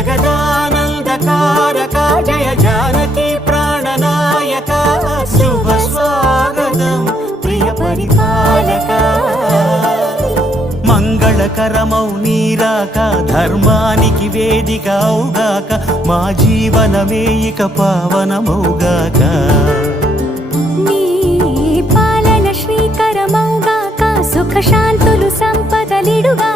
జగదానందకారక జయ జానకి ప్రాణనాయక శుభ స్వాగతం ప్రియ పరిపాలక మంగళకరమౌ నీరాక ధర్మానికి వేదిక అవుగాక మా జీవనమే ఇక పావనమౌగాక నీ పాలన శ్రీకరమౌగాక సుఖ శాంతులు సంపదలిడుగా